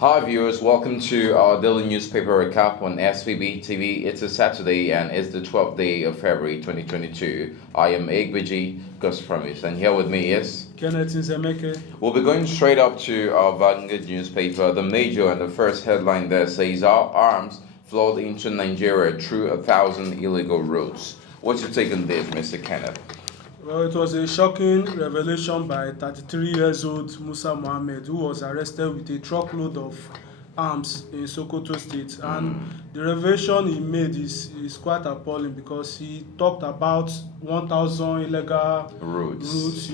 Hi viewers, welcome to our daily newspaper recap on SVB TV. It's a Saturday and it's the 12th day of February 2022. I am Egbeji Gospromis and here with me is Kenneth Nzemeke. We'll be going straight up to our Vanguard newspaper. The major and the first headline there says our arms flowed into Nigeria through 1,000 illegal routes. What's your take on this, Mr. Kenneth? Well, it was a shocking revelation by 33-years-old Musa Mohammed, who was arrested with a truckload of arms in Sokoto State. And the revelation he made is quite appalling because he talked about 1,000 illegal routes,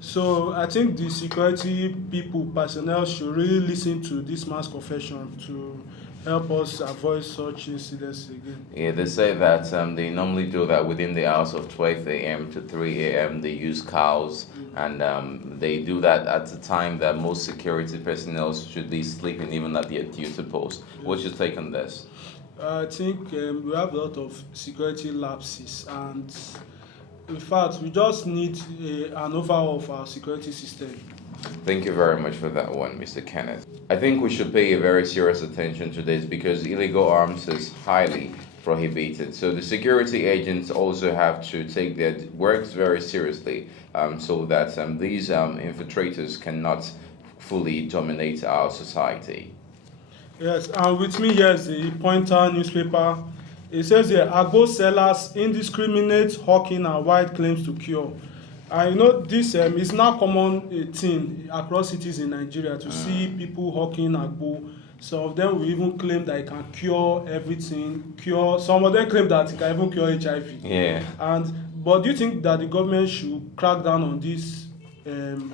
So I think the security personnel should really listen to this man's confession to help us avoid such incidents again. Yeah, they say that they normally do that within the hours of 12 a.m. to 3 a.m. They use cows, and they do that at the time that most security personnel should be sleeping, even at their duty post. What's your take on this? I think we have a lot of security lapses, and in fact, we just need an overhaul of our security system. Thank you very much for that one, Mr. Kenneth. I think we should pay a very serious attention to this because illegal arms is highly prohibited. So the security agents also have to take their works very seriously so that these infiltrators cannot fully dominate our society. Yes, and with me here is the Pointer newspaper. It says here, Agbo sellers indiscriminate hawking and wide claims to cure. And this is now common thing across cities in Nigeria to see people hawking agbo. Some of them will even claim that it can cure everything. Some of them claim that it can even cure HIV. Yeah. But do you think that the government should crack down on these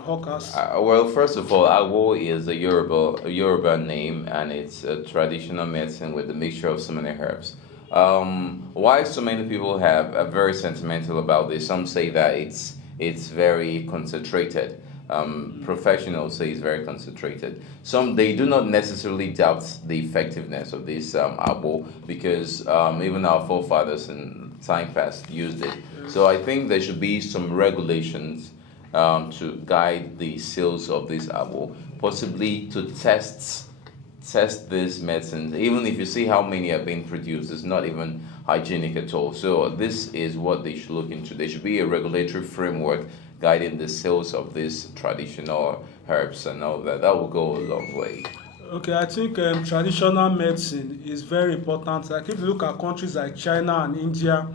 hawkers? Well, first of all, agbo is a Yoruba name, and it's a traditional medicine with a mixture of so many herbs. Why so many people are very sentimental about this? Some say that it's very concentrated. Professionals say it's very concentrated. Some they do not necessarily doubt the effectiveness of this agbo because even our forefathers in time past used it. So I think there should be some regulations to guide the sales of this agbo, possibly to test these medicines. Even if you see how many are being produced, it's not even hygienic at all. So this is what they should look into. There should be a regulatory framework guiding the sales of these traditional herbs and all that. That will go a long way. Okay, I think traditional medicine is very important. Like if you look at countries like China and India,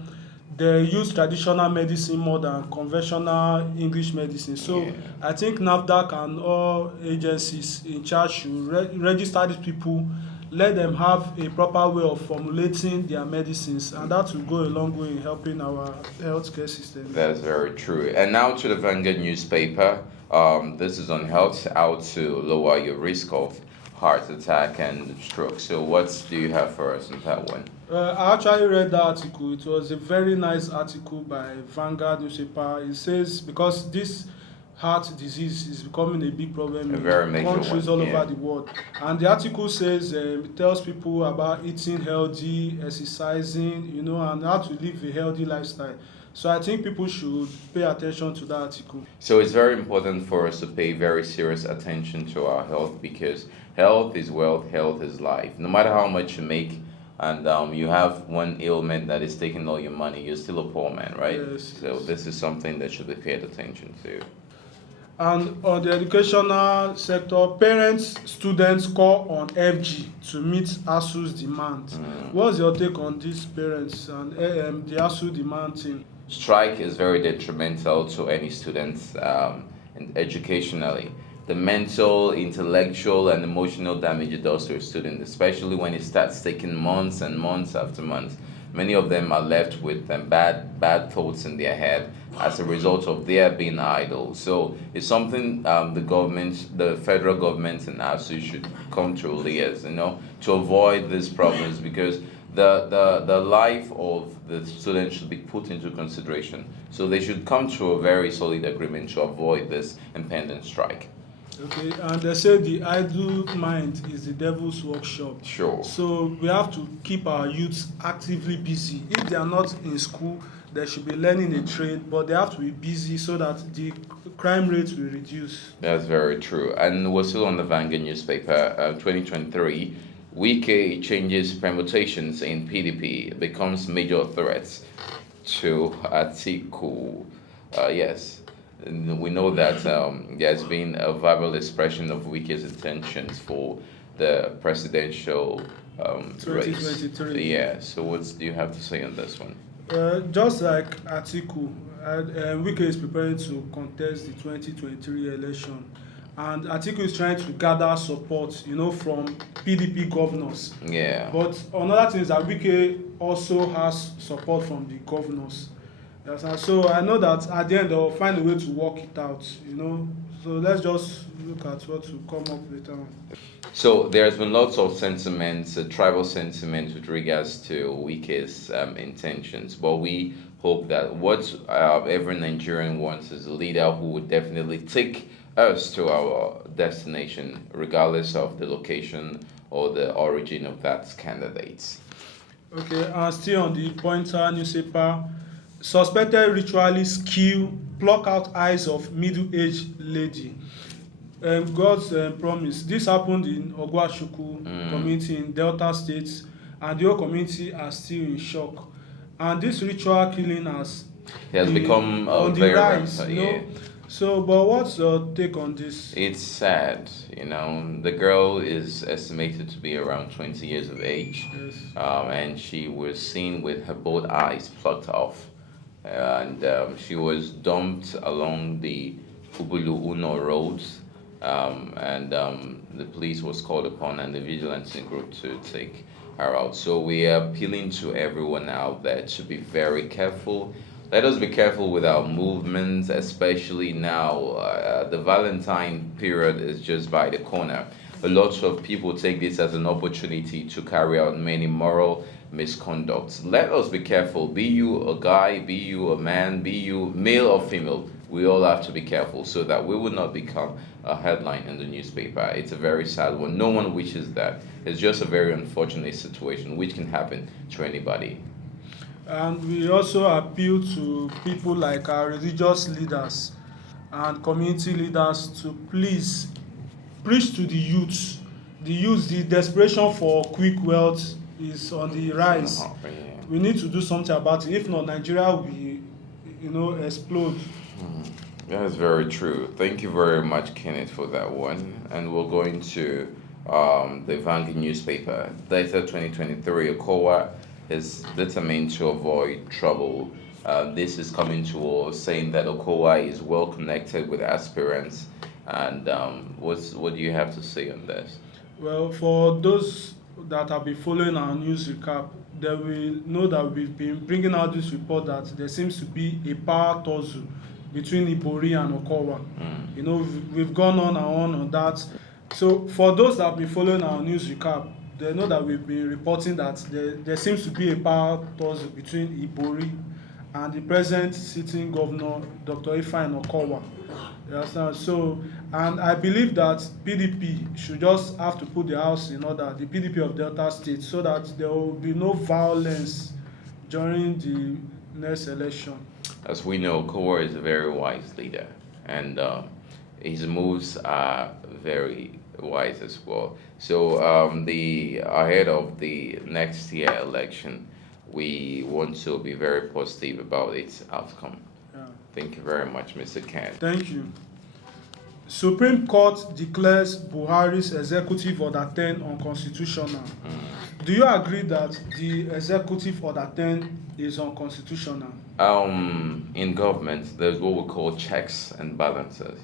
they use traditional medicine more than conventional English medicine. So yeah. I think NAFDAC and all agencies in charge should register these people, let them have a proper way of formulating their medicines, and that will go a long way in helping our healthcare system. That's very true. And now to the Vanguard newspaper. This is on health, how to lower your risk of heart attack and stroke. So what do you have for us in that one? I actually read that article. It was a very nice article by Vanguard newspaper. It says because this heart disease is becoming a big problem in countries all over the world. And the article says it tells people about eating healthy, exercising, and how to live a healthy lifestyle. So I think people should pay attention to that article. So it's very important for us to pay very serious attention to our health because health is wealth, health is life. No matter how much you make and you have one ailment that is taking all your money, you're still a poor man, right? Yes, so this is something that should be paid attention to. And on the educational sector, parents, students call on FG to meet ASUU's demand. What's your take on these parents and the ASUU demand thing? Strike is very detrimental to any students and educationally. The mental, intellectual, and emotional damage it does to a student, especially when it starts taking months and months after months. Many of them are left with bad thoughts in their head as a result of their being idle. So it's something the federal government and ASUU should come to liaise, to avoid these problems because the life of the student should be put into consideration. So they should come to a very solid agreement to avoid this impending strike. Okay, and they say the idle mind is the devil's workshop. Sure. So we have to keep our youths actively busy. If they are not in school, they should be learning a trade, but they have to be busy so that the crime rate will reduce. That's very true. And we're still on the Vanguard newspaper, 2023. Wike changes permutations in PDP, becomes major threats to Atiku. Yes, and we know that there's been a verbal expression of Wike's intentions for the presidential race. 2023. Yeah, so what do you have to say on this one? Just like Atiku, Wike is preparing to contest the 2023 election, and Atiku is trying to gather support, from PDP governors. Yeah. But another thing is that Wike also has support from the governors. Yes, and so I know that at the end they'll find a way to work it out. So let's just look at what will come up later on. So there's been lots of sentiments, tribal sentiments with regards to Wike's intentions, but we hope that what every Nigerian wants is a leader who would definitely take us to our destination, regardless of the location or the origin of that candidate. Okay, and still on the Pointer newspaper, suspected ritualist kill, pluck out eyes of middle-aged lady. God's promise. This happened in Ogwashuku community in Delta State, and the whole community are still in shock. And this ritual killing It has become on the very rise. rampant, yeah. So, but what's your take on this? It's sad, the girl is estimated to be around 20 years of age, Yes. and she was seen with her both eyes plucked off, and she was dumped along the Ubulu Uno roads, and the police was called upon and the vigilance group to take her out. So we are appealing to everyone out there to be very careful. Let us be careful with our movements, especially now. The Valentine period is just by the corner. A lot of people take this as an opportunity to carry out many moral misconducts. Let us be careful. Be you a guy, be you a man, be you male or female. We all have to be careful so that we will not become a headline in the newspaper. It's a very sad one. No one wishes that. It's just a very unfortunate situation which can happen to anybody. And we also appeal to people like our religious leaders and community leaders to please preach to the youth. The desperation for quick wealth is on the rise. We need to do something about it. If not, Nigeria will, explode. That is very true. Thank you very much, Kenneth, for that one. And we're going to the Vanguard newspaper. Data 2023, Okowa is determined to avoid trouble. This is coming to us saying that Okowa is well connected with aspirants. And what do you have to say on this? Well, for those that have been following our news recap, they will know that we've been bringing out this report that there seems to be a power tussle between Ibori and Okowa. We've gone on and on that. So for those that have been following our news recap, they know that we've been reporting that there seems to be a power tussle between Ibori and the present sitting governor, Dr. Ifeanyi Okowa. You understand? So, and I believe that PDP should just have to put the house in order, the PDP of Delta State, so that there will be no violence during the next election. As we know, Okowa is a very wise leader, and his moves are very wise as well. So ahead of the next year election, we want to be very positive about its outcome. Yeah. Thank you very much, Mr. Ken. Thank you. Supreme Court declares Buhari's Executive Order 10 unconstitutional. Do you agree that the Executive Order 10 is unconstitutional? In government, there's what we call checks and balances.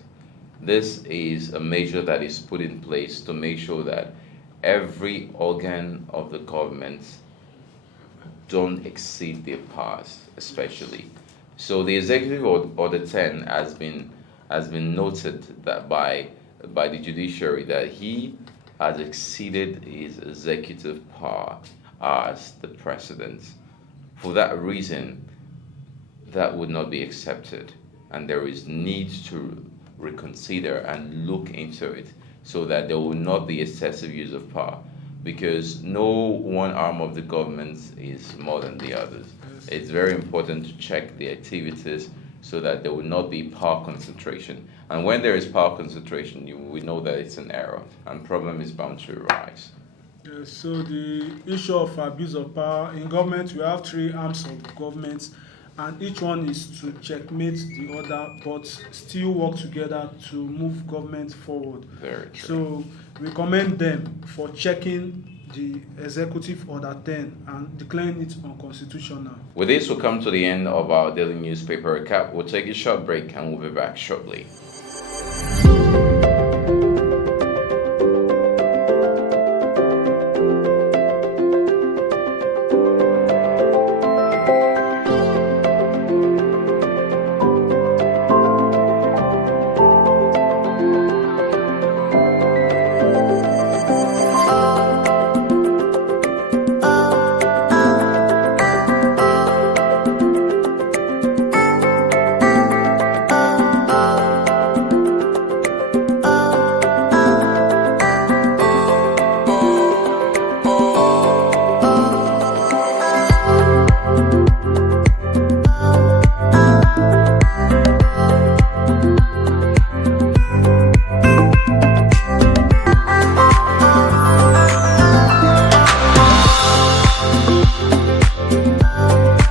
This is a measure that is put in place to make sure that every organ of the government don't exceed their powers, especially. So the Executive Order 10 has been noted that by the judiciary that he has exceeded his executive power as the president. For that reason, that would not be accepted, and there is need to reconsider and look into it so that there will not be excessive use of power, because no one arm of the government is more than the others. Yes. It's very important to check the activities so that there will not be power concentration. And when there is power concentration, we know that it's an error and problem is bound to arise. Yes, so the issue of abuse of power in government, we have three arms of government, and each one is to checkmate the other, but still work together to move government forward. Very true. So we commend them for checking the Executive Order 10 and declaring it unconstitutional. With this, we'll come to the end of our daily newspaper recap. We'll take a short break and we'll be back shortly.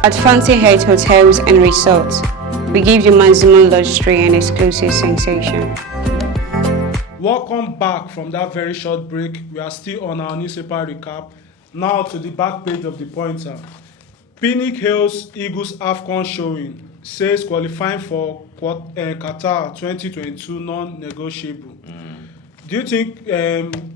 At Fancy Heights Hotels and Resorts, we give you maximum luxury and exclusive sensation. Welcome back from that very short break. We are still on our newspaper recap. Now to the back page of the pointer. Pinnick hails Eagles AFCON showing, says qualifying for Qatar 2022 non-negotiable. Do you think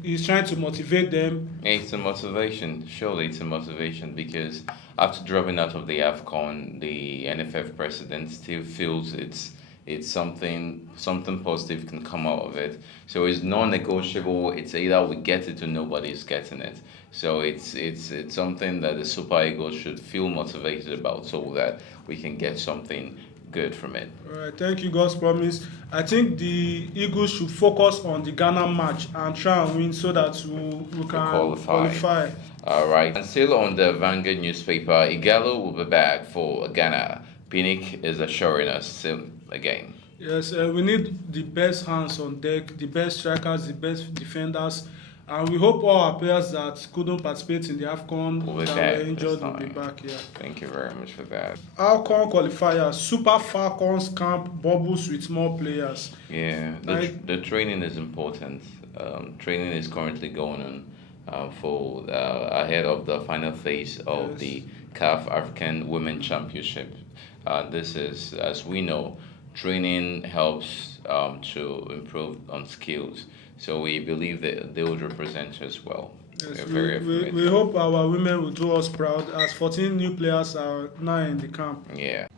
he's trying to motivate them? It's a motivation. Surely it's a motivation, because after dropping out of the AFCON, the NFF president still feels it's something positive can come out of it. So it's non-negotiable. It's either we get it or nobody's getting it. So it's something that the Super Eagles should feel motivated about, so that we can get something good from it. All right, thank you, God's promise. I think the Eagles should focus on the Ghana match and try and win so that we can qualify. All right. And still on the Vanguard newspaper, Igalo will be back for Ghana. Pinnick is assuring us still again. Yes, we need the best hands on deck, the best strikers, the best defenders. And we hope all our players that couldn't participate in the AFCON that were injured will be back here. Thank you very much for that. AFCON qualifiers, Super Falcons camp bubbles with more players. Yeah, the training is important. Training is currently going on for ahead of the final phase of the CAF African Women Championship. This is, as we know, training helps to improve on skills. So we believe that they would represent us well. Yes, we hope our women will do us proud, as 14 new players are now in the camp. Yeah.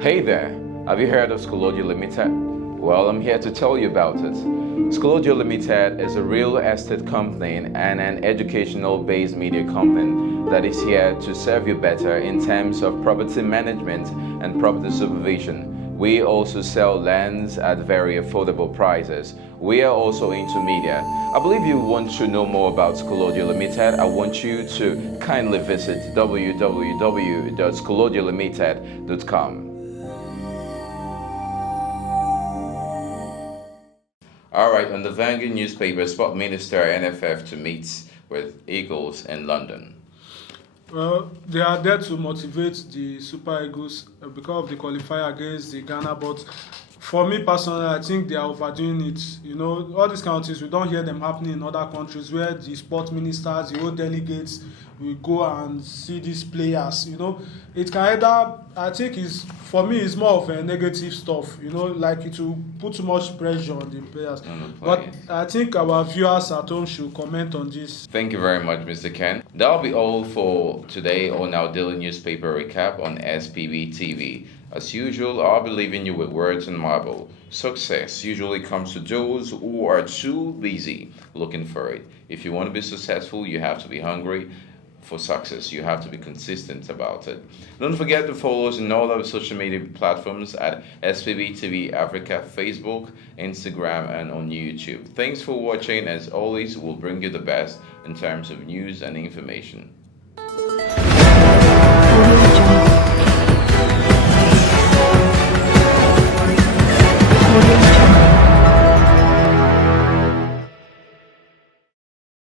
Hey there, have you heard of Schoology Limited? Well, I'm here to tell you about it. Schoology Limited is a real estate company and an educational-based media company that is here to serve you better in terms of property management and property supervision. We also sell lands at very affordable prices. We are also into media. I believe you want to know more about Schoology Limited. I want you to kindly visit www.schoologylimited.com. All right, on the Vanguard newspaper, Sport Minister NFF to meet with Eagles in London. Well, they are there to motivate the Super Eagles because of the qualifier against the Ghana. But for me personally, I think they are overdoing it. You know, all these kind of things, we don't hear them happening in other countries where the sport ministers, the whole delegates, will go and see these players. You know, it can either, I think for me, it's more of a negative stuff. You know, like it will put too much pressure on the players. But I think our viewers at home should comment on this. Thank you very much, Mr. Ken. That'll be all for today on our daily newspaper recap on SPB TV. As usual, I'll be leaving you with words and marble. Success usually comes to those who are too busy looking for it. If you want to be successful, you have to be hungry for success. You have to be consistent about it. Don't forget to follow us in all our social media platforms at SPB TV Africa, Facebook, Instagram, and on YouTube. Thanks for watching. As always, we'll bring you the best in terms of news and information. Audio